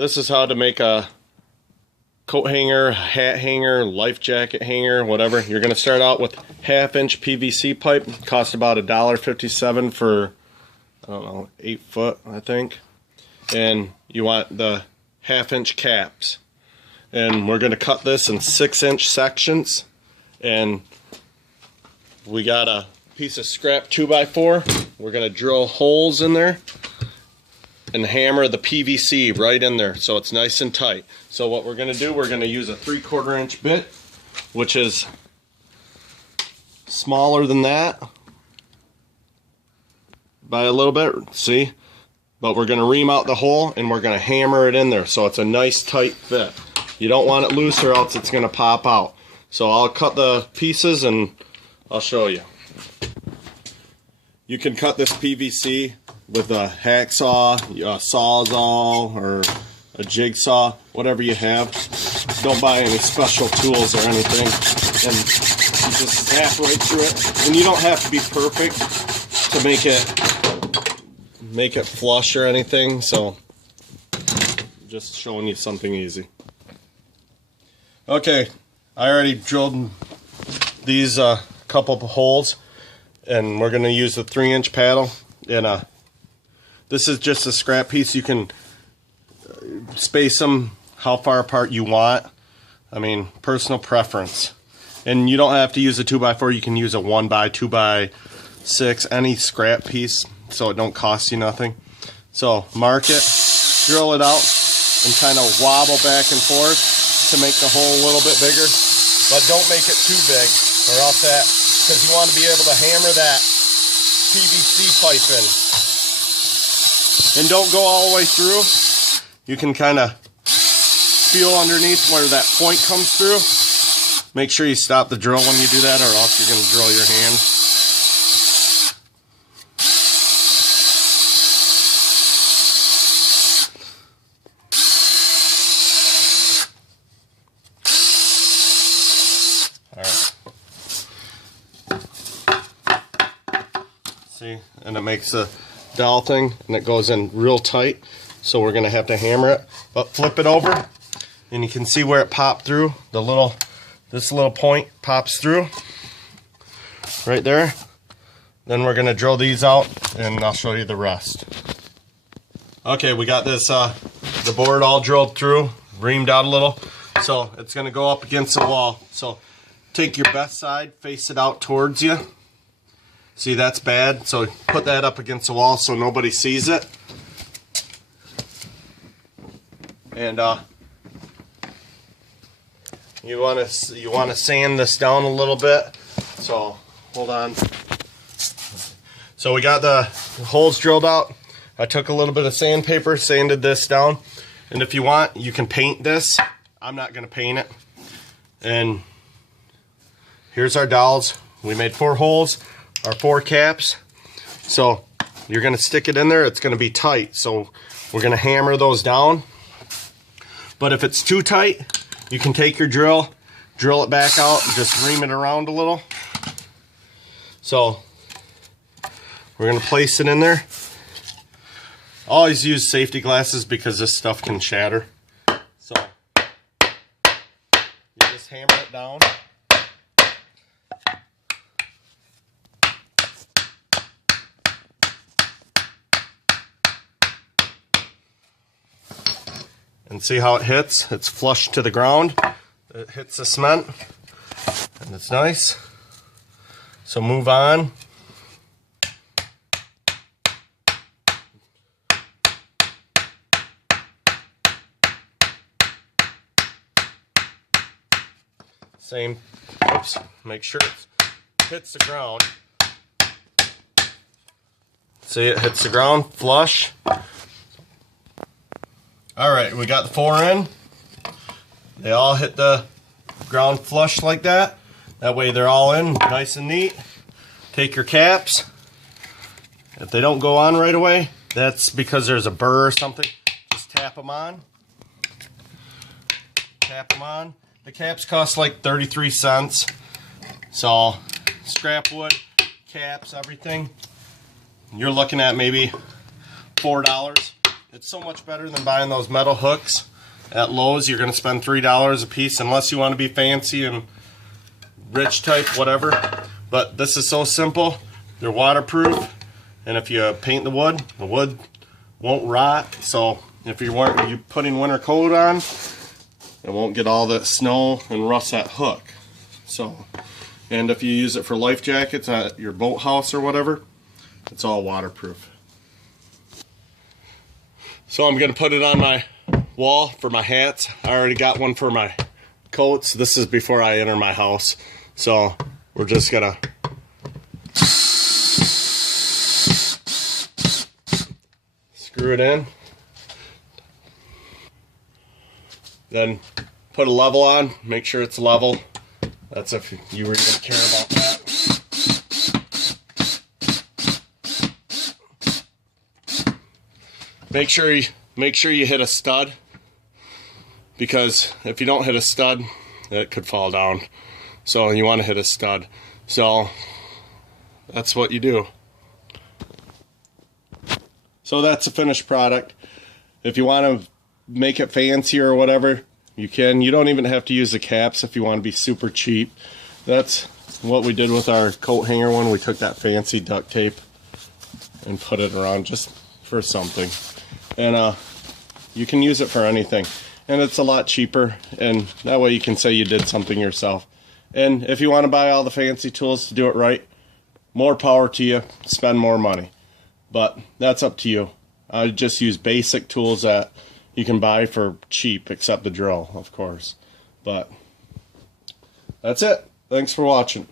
this is how to make a coat hanger, hat hanger, life jacket hanger, whatever. You're going to start out with 1/2-inch PVC pipe. Cost about $1.57 for, I don't know, 8 foot, I think. And you want the 1/2-inch caps. And we're going to cut this in 6-inch sections. And we got a piece of scrap 2x4. We're going to drill holes in there and hammer the PVC right in there so it's nice and tight. So what we're going to do, we're going to use a 3/4 inch bit, which is smaller than that by a little bit, see? But we're going to ream out the hole and we're going to hammer it in there so it's a nice tight fit. You don't want it loose or else it's going to pop out. So I'll cut the pieces and I'll show you. You can cut this PVC with a hacksaw, a sawzall, or a jigsaw, whatever you have. Don't buy any special tools or anything. And you just zap right through it. And you don't have to be perfect to make it flush or anything. So just showing you something easy. Okay, I already drilled these couple of holes, and we're going to use the 3-inch paddle. And this is just a scrap piece. You can space them how far apart you want. I mean, personal preference. And you don't have to use a 2x4. You can use a 1x2x6, any scrap piece, so it don't cost you nothing. So mark it, drill it out, and kind of wobble back and forth to make the hole a little bit bigger. But don't make it too big, or else because you want to be able to hammer that PVC pipe in. And don't go all the way through. You can kind of feel underneath where that point comes through. Make sure you stop the drill when you do that, or else you're going to drill your hand. See, and it makes a dowel thing, and it goes in real tight, so we're gonna have to hammer it. But flip it over and you can see where it popped through. This little point pops through right there. Then we're gonna drill these out and I'll show you the rest. Okay, we got this the board all drilled through, reamed out a little, so it's gonna go up against the wall. So take your best side, face it out towards you. See, that's bad, so put that up against the wall so nobody sees it. And you want to sand this down a little bit. So hold on. So we got the holes drilled out. I took a little bit of sandpaper, sanded this down, and if you want, you can paint this. I'm not going to paint it. And here's our dowels. We made 4 holes. Our 4 caps. So you're going to stick it in there. It's going to be tight. So we're going to hammer those down. But if it's too tight, you can take your drill it back out, and just ream it around a little. So we're going to place it in there. Always use safety glasses because this stuff can shatter. So you just hammer it down. And see how it hits? It's flush to the ground. It hits the cement, and it's nice. So move on. Same, oops, make sure it hits the ground. See, it hits the ground, flush. Alright, we got the 4 in. They all hit the ground flush like that. That way they're all in, nice and neat. Take your caps. If they don't go on right away, that's because there's a burr or something. Just tap them on. Tap them on. The caps cost like 33 cents. So, scrap wood, caps, everything. You're looking at maybe $4. It's so much better than buying those metal hooks at Lowe's. You're going to spend $3 a piece unless you want to be fancy and rich type, whatever. But this is so simple. They're waterproof, and if you paint the wood won't rot. So if you're putting winter coat on, it won't get all the snow and rust that hook. So, and if you use it for life jackets at your boathouse or whatever, it's all waterproof. So I'm going to put it on my wall for my hats. I already got one for my coats. This is before I enter my house. So we're just going to screw it in. Then put a level on. Make sure it's level. That's if you really care about that. Make sure you hit a stud, because if you don't hit a stud, it could fall down. So you want to hit a stud. So that's what you do. So that's the finished product. If you want to make it fancier or whatever, you can. You don't even have to use the caps if you want to be super cheap. That's what we did with our coat hanger one. We took that fancy duct tape and put it around just for something. And you can use it for anything. And it's a lot cheaper, and that way you can say you did something yourself. And if you want to buy all the fancy tools to do it right, more power to you. Spend more money. But that's up to you. I just use basic tools that you can buy for cheap, except the drill, of course. But that's it. Thanks for watching.